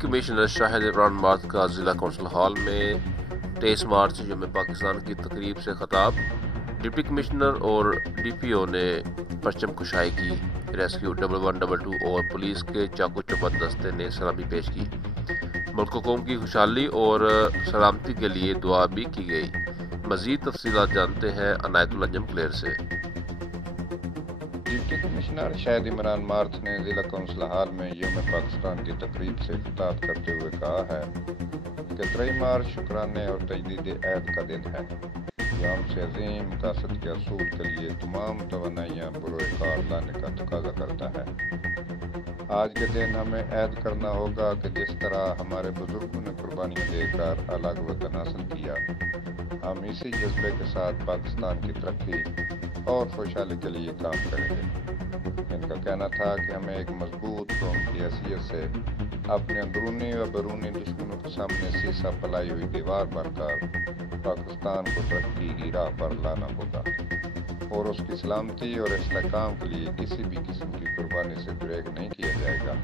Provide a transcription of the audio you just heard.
Commissioner شاہد عمران مارد کا ضلع council hall میں 23 مارچ یوم پاکستان کی تقریب سے خطاب۔ ڈپٹی کمشنر اور ڈی پی او نے پرچم کشائی کی، ریسکیو 1122 اور پولیس کے چاقو چوبند دستے نے سلامی پیش کی۔ ملک و قوم کی خوشحالی اور سلامتی کے لیے دعا بھی کی گئی۔ مزید تفصیلات جانتے ہیں عنایت الانجم کلیر سے۔ ڈپٹی کمشنر شاہد عمران مارد نے ضلع کونسل ہال میں یوم پاکستان کی تقریب سے خطاب کرتے ہوئے کہا ہے کہ 23 مارچ شکرانے اور تجدید عہد کا دن ہے، جو ہم سے عظیم مقاصد کے حصول کے لیے تمام توانائیاں بروئے کار لانے کا تقاضا کرتا ہے۔ آج کے دن ہمیں عہد کرنا ہوگا کہ جس طرح ہمارے بزرگوں نے قربانیاں دے کر الگ وطن حاصل کیا، ہم اسی جذبے کے ساتھ پاکستان کی ترقی اور خوشحالی کے لیے کام کریں گے۔ ان کا کہنا تھا کہ ہمیں ایک مضبوط قوم کی حیثیت سے اپنے اندرونی و بیرونی دشمنوں کے سامنے سیسا پلائی ہوئی دیوار بن کر پاکستان کو ترقی کی راہ پر لانا ہوگا، اور اس کی سلامتی اور استحکام کے لیے کسی بھی قسم کی قربانی سے گریز نہیں کیا جائے گا۔